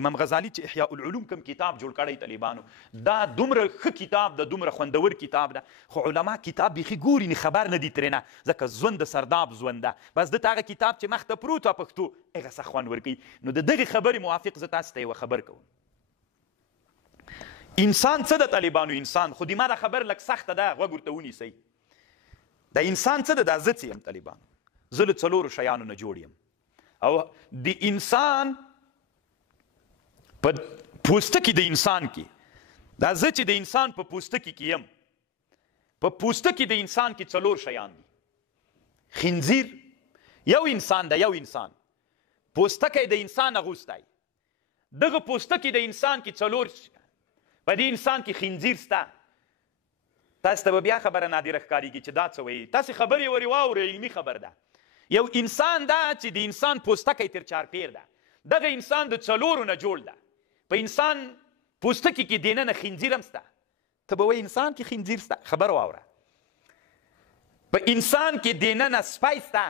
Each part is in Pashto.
امام غزالی چې احیاء العلوم کوم کتاب جوړ کړی طالبانو دا دومره ښه کتاب ده دومره خوندور کتاب ده خو علما کتاب بیخي ګوري نه خبر نه دي ترېنه ځکه ژوند د سرداب ژوند ده بس ده ته هغه کتاب چې مخ ته پروت وه پښتو هغه څه خوند ورکوي نو د دغې خبرې موافق زه تاسو ته یوه خبر کوم انسان څه د طالبانو انسان خو د ما دا خبر لږ سخته ده غوږ ورته ونیسئ د انسان څه ده دا زه څه یم طالبانو زه له 4 شیانو نه جوړ یم او د انسان په پوستکي د انسان کې دا زه چې د انسان په پوستکي کې یم په پوستکي د انسان کې 4 شیان دي خنزیر یو انسان ده یو انسان پوستکی د انسان اغوستی دغه پوستکي د انسان کې 4 په دې انسان کې خنزیر سته تاسو ته به بیا خبره نادره ښکارېږي چې دا څه وایي تاسې خبرې ورې واورئ علمي خبر ده یو انسان دا چې د انسان پوستکی تر چارپیر ده دغه انسان د 4 نه جوړ ده په انسان پوستکي کې دننه خنزیر هم سته ته به وایي انسان کې خنزیر سته خبر واوره په انسان کې دننه سپی سته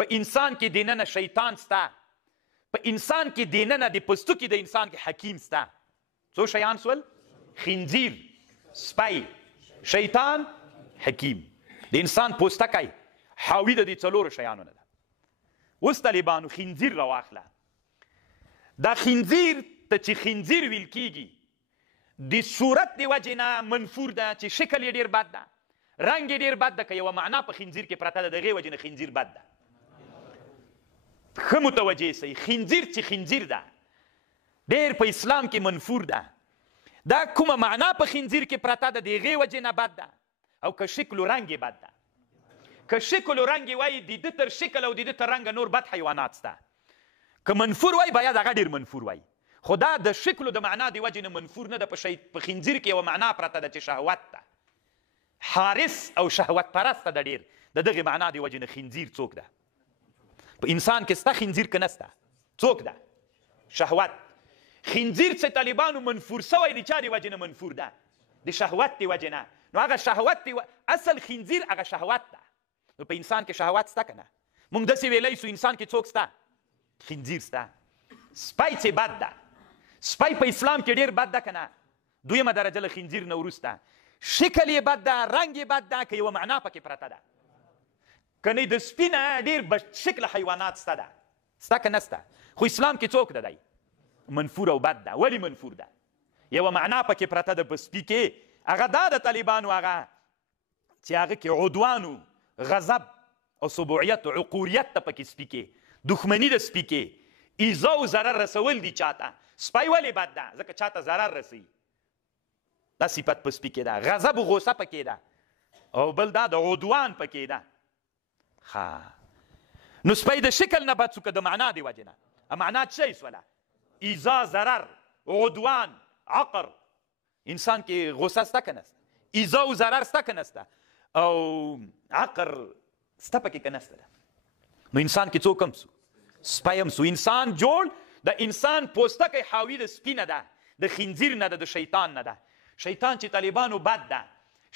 په انسان کې دننه شیطان سته په انسان کې دننه د پوستکي د انسان کې حکیم سته څو شیان سول خنزیر سپی شیطان حکیم د انسان پوستکی حاوی د دې 4 شیانو نه ده اوس طالبانو خنزیر راواخله دا خنزیر ته چې خنزیر ویل کیږي د صورت د وجې نه منفور ده چې شکل یې ډېر بد ده رنګ یې ډېر بد ده که یوه معنا په خنزیر کې پرته ده د هغې وجې نه خنزیر بد ده ښه متوجه سئ خنزیر چې خنزیر ده ډېر په اسلام کې منفور ده دا کومه معنا په خنزیر کې پرته ده د هغې وجې نه بد ده او که شکل و رنګ یې بد ده که شکل و رنګ یې وایي د ده تر شکل او د ده تر رنګه نور بد حیوانات سته که منفور وایي باید هغه ډېر منفور وایي خو دا د شکل د معنا د وجې نه منفور نه ده په خنزیر کې یوه معنا پرته ده چې شهوت ده حارس او شهوت پرسته ده ډېر د دغې معنا د وجې نه خنزیر څوک ده په انسان کې سته خنزیر که نسته څوک ده شهوت خنزیر چې طالبانو منفور سوی د چا د وجې نه منفور ده د شهوت د وجې نه نو هغه شهوت اصل خنزیر هغه شهوت ده نو په انسان کې شهوت سته که نه موږ داسې ویلی سو انسان کې څوک سته خنزیر سته سپی چې بد ده سپی په اسلام کې ډېر بد ده که نه دویمه درجه له خنزیر نه وروسته شکل یې بد ده رنګ یې بد ده که یوه معنا پکې پرته ده که نه د سپي نه ډېر بشکله حیوانات سته ده سته که نسته خو اسلام کې څوک ده دی منفور او بد ده ولې منفور ده یوه معنا پکې پرته ده په سپي کې هغه دا د طالبانو هغه چې هغه کې عدوان غضب او سبوعیت او عقوریت ته پکې سپي کې دښمني د سپي کې ایزا او ضرر رسول دي چاته سپی ولې بد ده ځکه چاته ضرر رسوي دا صفت په سپي کې ده غضب و غوسه پکې ده او بل دا د عدوان پکې ده نو سپی د شکل نه بد سو که د معنا د وجې نه معنا څه سوله ایزا ضرر عدوان عقر انسان کې غوسه سته که نسته ایزا و ضرر سته که نسته او عقر سته پکې که نسته ده نو انسان کې څوک هم سو سپی هم سو انسان جوړ د انسان پوستکی حاوی د سپي نه ده د خنزیر نه ده د شیطان نه ده شیطان چې طالبانو بد ده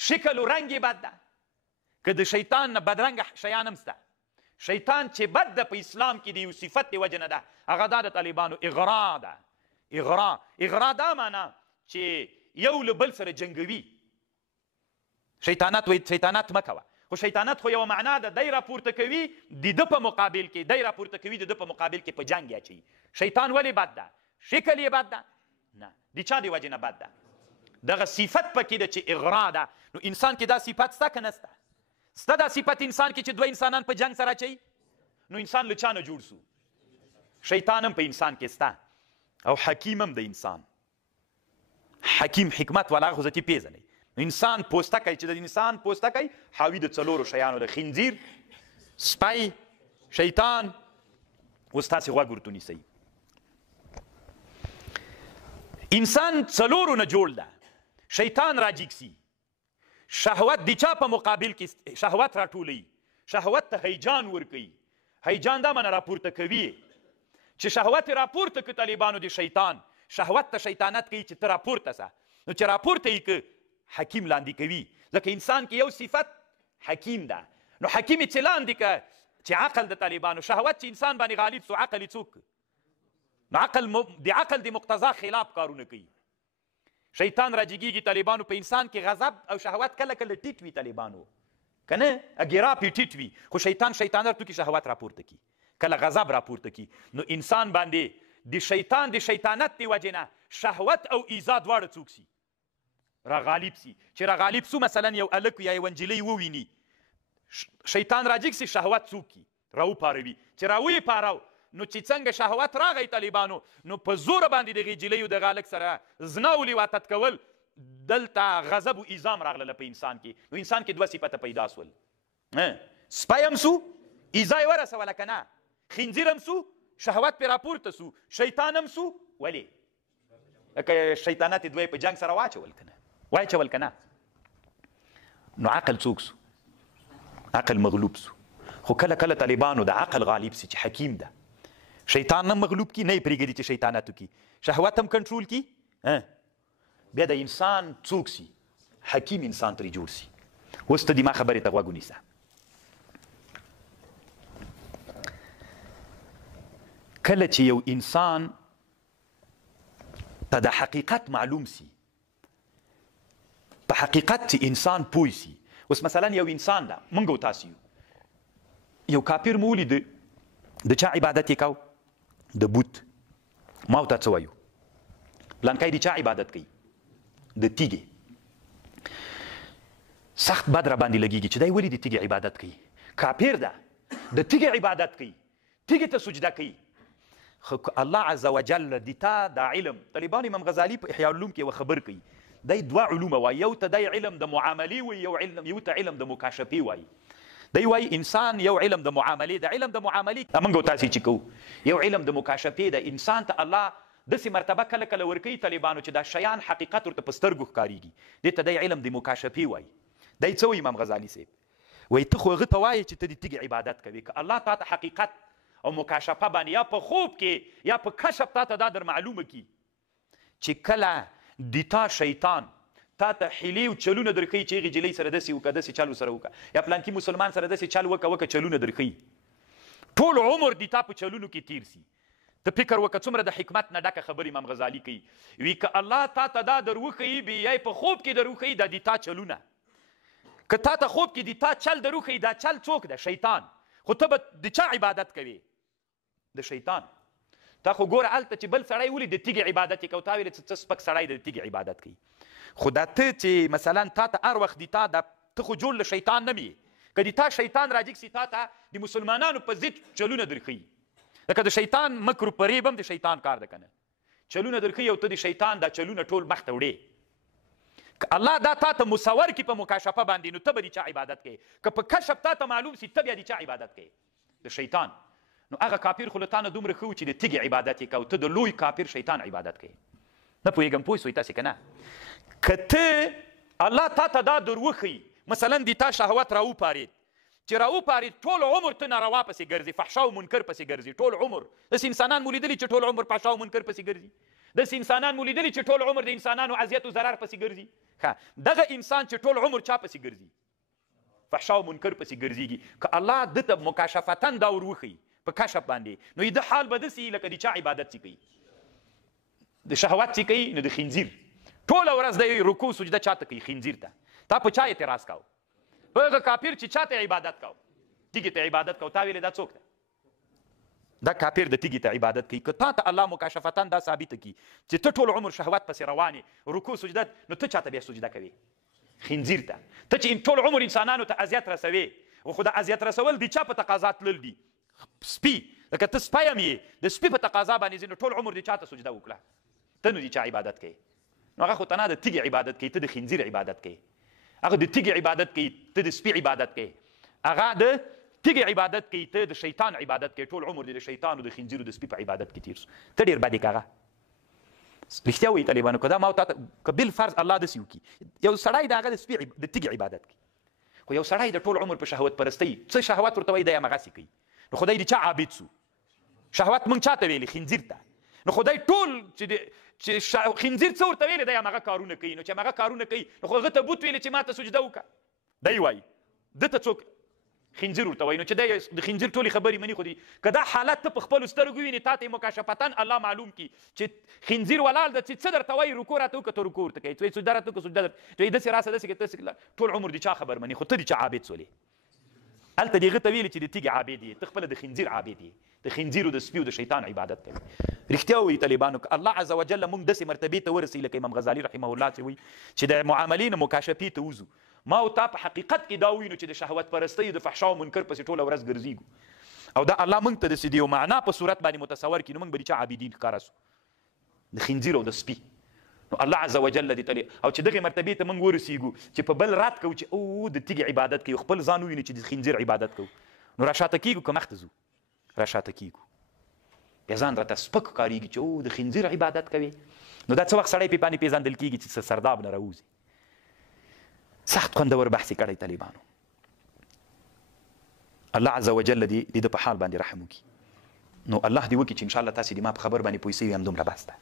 شکل و رنګ یې بد ده که د شیطان نه بدرنګه شیان هم سته شیطان چې بد ده په اسلام کې د یو صفت د وجې نه ده هغه دا د طالبانو اغرا ده اغرا دا معنا چې یو له بل سره جنګوي شیطانت وایي شیطانت مه کوه خو شیطانت خو یوه معنا ده دی راپورته کوي د ده په مقابل کې دی راپورته کوي د ده په مقابل کې په جنګ یې اچوي شیطان ولې بد ده شکل یې بد ده نه د چا د وجې نه بد ده دغه صفت پکې ده چې اغرا ده نو انسان کې دا صفت سته که نسته سته دا صفت انسان کې چې 2 انسانان په جنګ سره اچوي نو انسان له چا نه جوړ سو شیطان هم په انسان کې سته او حکیم هم د انسان حکیم حکمت والا خو ذاتي پیژنئ انسان پوستکی چې د انسان پوستکی حاوی د 4 شیانو د خنزیر سپی شیطان اوس تاسې غوږ ورته ونیسئ انسان 4 نه جوړ ده شیطان راجیګ سي شهوت د چا په مقابل کې شهوت راټولوي شهوت ته هیجان ورکوي هیجان دا منه راپورته کوي چې شهوت راپورته که طالبانو د شیطان شهوت ته شیطانت کوي چې ته راپورته سه نو چې راپورته یې که حکیم لاندې کوي ځکه انسان کې یو صفت حکیم ده نو حکیم چې لاندې که چې عقل د طالبانو شهوت چې انسان باندې غالب سو عقل یې څوک نو عقل د مقتضا خلاف کارونه کوي. شیطان راجګیږي طالبانو په انسان کې غضب او شهوت کله کله ټیټ وي طالبانو کنه اګیرا پی ټیټ وي خو شیطان ورته کې شهوت راپورته کی کله غضب راپورته کی نو انسان باندې د شیطانت دی وجه نه شهوت او ایزا دواړه څوک سي راغالب سي چې راغالب سو مثلا یو الک یا یو نجلۍ وویني شیطان راجګ سي شهوت څوک کی راو پاروي چې راوي پاراو نو چې څنګه شهوت راغی طالبانو نو په زور باندې دغه جلیو د غالک سره زنا او لیواتت کول دلته غضب او ایزام راغله په انسان کې نو انسان کې دوه صفته پیدا سول سپایم سو ایزای ورسوله کنه خنزیرم سو شهوت پر راپورته سو شیطانم سو ولی که شیطانات دوی په جنگ سره واچول کنه نو عقل څوک سو عقل مغلوب سو خو کله کله طالبانو د عقل غالب سي چې حکیم ده شیطان هم مغلوب کی نه پرېږدي چې شیطاناتو کی شهوت هم کنټرول کی بیا د انسان څوک سي حکیم انسان ترې جوړ سي اوس ته دې ما خبرې ته غوږ ونیسه کله چې یو انسان ته د حقیقت معلوم سي په حقیقت چې انسان پوه سي اوس مثلا یو انسان ده موږ او تاسو یو کافر مو ولید د چا عبادت یې کو د بوت ما ورته څه وایو پلانکی د چا عبادت کوي د تیږې سخت بد را باندې لګېږي چې دی ولې د تیږې عبادت کوي کافر ده د تیږې عبادت کوي تیږې ته سجده کوي خو الله عز وجل د تا دا علم طالبان امام غزالي په احیاء العلوم کې یوه خبر کوي دی دوه علومه وایي یو ته دی علم د معاملې وایي یو ته علم د مکاشفې وایي دی وایي انسان یو علم د معاملې د علم د معاملې موږ او تاسې چې کوو یو علم د مکاشفې د انسان ته الله داسې مرتبه کله کله ورکوي طالبانو چې دا شیان حقیقت ورته په سترګو ښکارېږي دې ته دی علم د مکاشفې وایي دی څه وایي امام غزالي صاحب وایي ته خو هغه ته وایې چې ته د تیږې عبادت کوې که الله تا ته حقیقت او مکاشفه باندې یا په خوب کې یا په کشف تا ته دا در معلومه کي چې کله د تا شیطان تا ته حیلې او چلونه درښیي چې هغې جلۍ سره داسې وکړه داسې چل ورسره وکړه یا پلانکي مسلمان سره داسې چل وکړه چلونه درښیي ټول عمر د تا په چلونو کې تیر سي ته فکر وکړه څومره د حکمت نه ډکه خبرې امام غزالي کوي وي که الله تا ته دا در وښیي بیا یې په خوب کې در وښیي دا د تا چلونه که تا ته خوب کې د تا چل در وښیي دا چل څوک ده شیطان خو ته به د چا عبادت کوې د شیطان تا خو ګوره هلته چې بل سړی ولي د تیږې عبادت یې کوي تا ویلې څه سپک سړی د تیږې عبادت کوي خو دا ته چې مثلا تا ته هر وخت د تا ته خو جوړ له شیطان نه وي که د تا شیطان راجګ سي تا ته د مسلمانانو په ضد چلونه درښیي لکه د شیطان مکر و فریب هم د شیطان کار ده که نه چلونه درښیي او ته د شیطان دا چلونه ټول مخ ته وړې که الله دا تا ته مصور کړي په مکاشفه باندې نو ته به د چا عبادت کوې که په کشف تا ته معلوم سي ته بیا د چا عبادت کوې د شیطان نو هغه کافر خو له تا نه دومره ښه و چې د تیږې عبادت یې کو ته د لوی کافر شیطان عبادت کوې نه پوهېږم پوه سوئ تاسې که نه که ته الله تا ته دا در وښیي مثلا د تا شهوت راوپارېد چې راوپارېد ټول عمر ته ناروا پسې ګرځې فحشا او منکر پسې ګرځې ټول عمر داسې انسانان مو لیدلي چې ټول عمر فحشا او منکر پسې ګرځي داسې انسانان مو لیدلي چې ټول عمر د انسانانو اذیت و ضرر پسې ګرځي ښه دغه انسان چې ټول عمر چا پسې ګرځي فحشا او منکر پسې ګرځېږي که الله ده ته مکاشفتن دا ور وښیي په کشف باندې نو د حال به داسې لکه د چا عبادت چې کوي د شهوت چې کوي نو د خنزیر ټوله ورځ د رکوع سجده چاته کوي خنزیر ته تا په چا اعتراض کاو په هغه کافر چې چاته عبادت کاو تیږې ته عبادت کاو تا ویلې دا څوک ده دا کافر د تیږې ته عبادت کوي که تا ته الله مکاشفتن دا ثابته کړي چې ته ټول عمر شهوت پسې روان یې رکوع سجده نو ته چاته بیا سجده کوې خنزیر ته ته چې ټول عمر انسانانو ته اذیت رسوې خو د اذیت رسول د چا په تقاضا تلل دي سپي لکه ته سپی هم یې د سپي په تقاضا باندې ځې نو ټول عمر د چا ته سجده وکړه ته نو د چا عبادت کوې نو هغه خو ته نه د تیږې عبادت کوي ته د خنزیر عبادت کوي هغه د تیږې عبادت کوي ته د سپي عبادت کوي هغه د تیږې عبادت کوي ته د شیطان عبادت کوي ټول عمر د شیطان او د خنزیر او د سپي په عبادت کې تیر سو ته ډېر بد یې کاغه رښتیا وایي طالبانو که دا ما ته که بالفرض الله داسې وکړي یو سړی د هغه د سپي د تیږې عبادت کوي خو یو سړی د ټول عمر په شهوت پرستۍ څه شهوت ورته وایي دی همغسې کوي نو خدای د چا عابد سو شهوت موږ چاته ویلې خنزیر ته نو خدای ټول چې خنزیر څه ورته ویلې دی همغه کارونه کوي نو چې همغه کارونه کوي نو خو هغه ته بوت ویلې چې ما ته سجده وکړه دی وایي ده ته څوک خنزیر ورته وایي. نو چې دی د خنزیر ټولې خبرې مني، خو دي که دا حالت ته په خپلو سترګو وینې تا ته مکاشفتن الله معلوم کړي چې خنزیر ولاړ ده چې څه درته وایي رکوع راته وکړه ته رکوع ورته کوي، څه سجده راته وکړه سجده درته کوي، داسې راسه داسې کوې ټول عمر دي چا خبر مني، خو ته دي چا عابد سولې. هلته دې هغه ته ویلې چې د تیږې عابد یې، ته خپله د خنزیر عابد یې، د خنزیر او د سپي او د شیطان عبادت کوي. رښتیا وایي طالبانو، که الله عز وجل موږ داسې مرتبې ته ورسوي لکه امام غزالي رحمه الله چې وایي چې د معاملې نه مکاشفې ته وځو، ما او تا په حقیقت کې دا وینو چې د شهوت پرستۍ د فحشا او منکر پسې ټوله ورځ ګرځېږو، او دا الله موږ ته داسې د یو معنا په صورت باندې متصور کړي، نو موږ به د چا عابدین ښکاره سو، د خنزیر او د سپي. نو الله عز وجل دې تلي او چې دغه مرتبه ته موږ ورسیږو چې په بل رات کو چې او د تیږې عبادت کوي، خپل ځان ویني چې د خنزیر عبادت کوي، نو راشاته کیږو که مخته ځو؟ راشاته کیږو. بیا ځان راته سپک کارېږي چې او د خنزیر عبادت کوي. نو دا څه وخت سړی پې باندې پېژندل کېږي چې سرداب نه راوځي. سخت خوندور بحث یې کړی طالبانو. الله عز وجل دې د په حال باندې رحم وکړي. نو الله دې وکړي چې انشاءالله تاسې د ما په خبر باندې پوه سوي هم دومره بس ده.